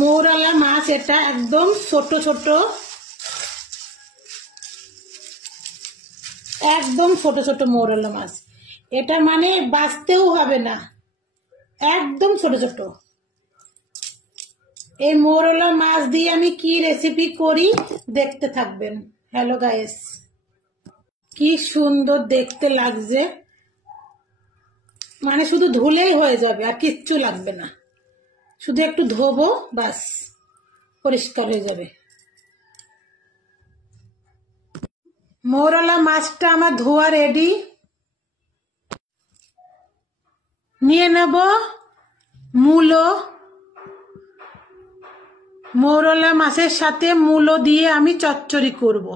মৌরলা মাছ, এটা একদম ছোট ছোট, একদম ছোট ছোট মৌরলা মাছ। এটা মানে বাঁচতেও হবে না, একদম ছোট ছোট। এই মৌরলা মাছ দিয়ে আমি কি রেসিপি করি দেখতে থাকবেন। হ্যালো গাইস, কি সুন্দর দেখতে লাগছে, মানে শুধু ধুলেই হয়ে যাবে, আর কিচ্ছু লাগবে না, শুধু একটু ধোবো বাস, পরিষ্কার হয়ে যাবে। মৌরলা মাছটা আমার ধোয়া রেডি। নিয়ে নেব মূলো। মৌরলা মাছের সাথে মূলো দিয়ে আমি চচ্চড়ি করব।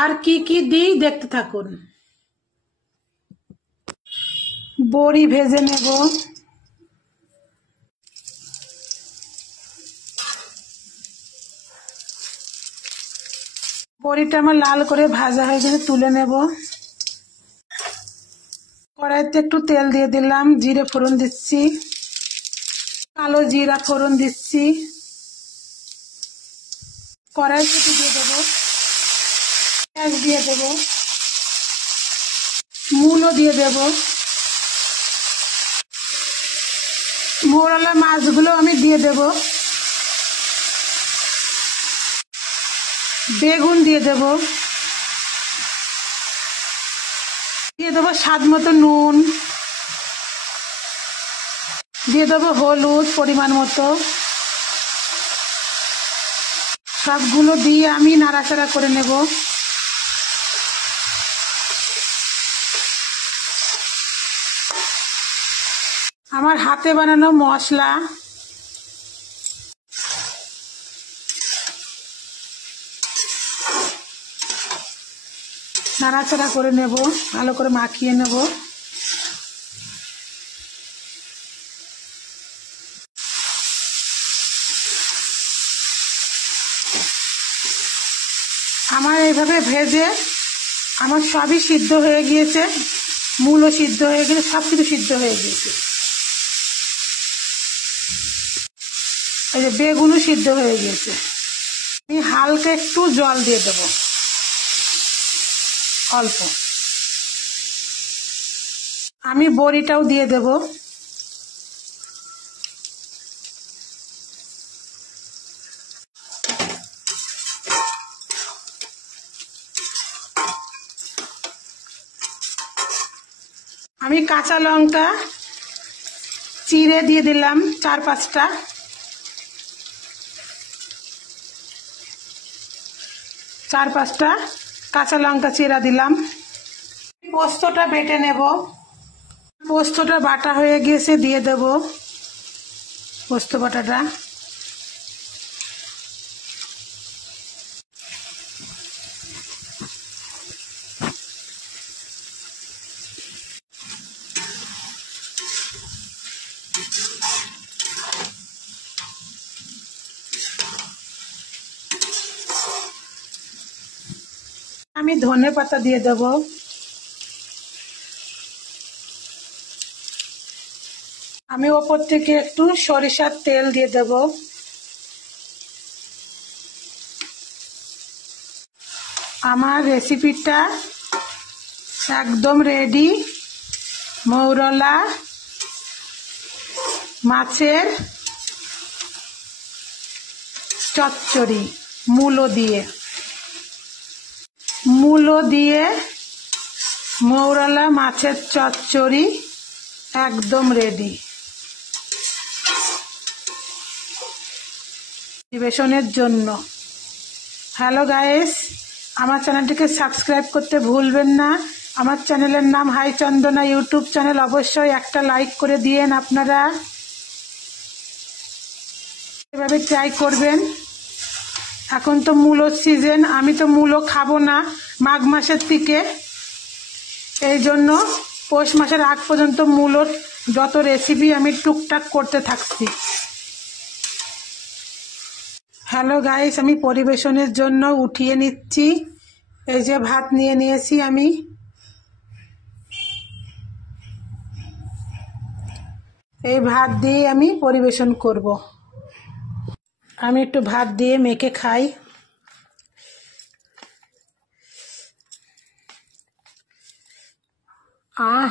আর কি কি দিই দেখতে থাকুন। বড়ি ভেজে নেব, বড়িটা আমার লাল করে ভাজা হয়ে গেছে, তুলে নেব। কড়াইতে একটু তেল দিয়ে দিলাম, জিরে ফোড়ন দিচ্ছি, কালো জিরা ফোড়ন দিচ্ছি। কড়াইতে দিয়ে দেবো, পেঁয়াজ দিয়ে দেবো, মূলো দিয়ে দেবো। মৌরলা মাছগুলো আমি দিয়ে দেব, বেগুন দিয়ে দেব, দিয়ে দেবো স্বাদ মতো নুন, দিয়ে দেবো হলুদ পরিমাণ মতো। সবগুলো দিয়ে আমি নাড়াচাড়া করে নেব। আমার হাতে বানানো মশলা, নাড়াচাড়া করে নেব, ভালো করে মাখিয়ে নেব। আমার এইভাবে ভেজে আমার সবই সিদ্ধ হয়ে গিয়েছে, মূলও সিদ্ধ হয়ে গেছে, সব কিছু সিদ্ধ হয়ে গিয়েছে। এই যে বেগুনও সিদ্ধ হয়ে গিয়েছে। আমি হালকা একটু জল দিয়ে দেব, অল্প। আমি বড়িটাও দিয়ে দেব। আমি কাঁচা লঙ্কা চিড়ে দিয়ে দিলাম 4-5টা। কাঁচা লঙ্কা চিড়া দিলাম। পোস্তটা বেটে নেব, পোস্তটা বাটা হয়ে গিয়েছে, দিয়ে দেব পোস্ত বাটাটা। আমি ধনে পাতা দিয়ে দেব। আমি ওপর থেকে একটু সরিষার তেল দিয়ে দেব। আমার রেসিপিটা একদম রেডি। মৌরলা মাছের চচ্চড়ি মূলো দিয়ে মৌরলা মাছের চচ্চড়ি একদম রেডি পরিবেশনের জন্য। হ্যালো গাইস, আমার চ্যানেলটিকে সাবস্ক্রাইব করতে ভুলবেন না। আমার চ্যানেলের নাম হাই চন্দনা ইউটিউব চ্যানেল। অবশ্যই একটা লাইক করে দিয়েন। আপনারা এভাবে ট্রাই করবেন। এখন তো মূলোর সিজন, আমি তো মূলো খাবো না মাঘ মাসের থেকে, এই জন্য পৌষ মাসের আগ পর্যন্ত মূলোর যত রেসিপি আমি টুকটাক করতে থাকছি। হ্যালো গাইস, আমি পরিবেশনের জন্য উঠিয়ে নিচ্ছি। এই যে ভাত নিয়ে নিয়েছি আমি। এই ভাত দিয়ে আমি পরিবেশন করব। আমি একটু ভাত দিয়ে মেখে খাই। আহ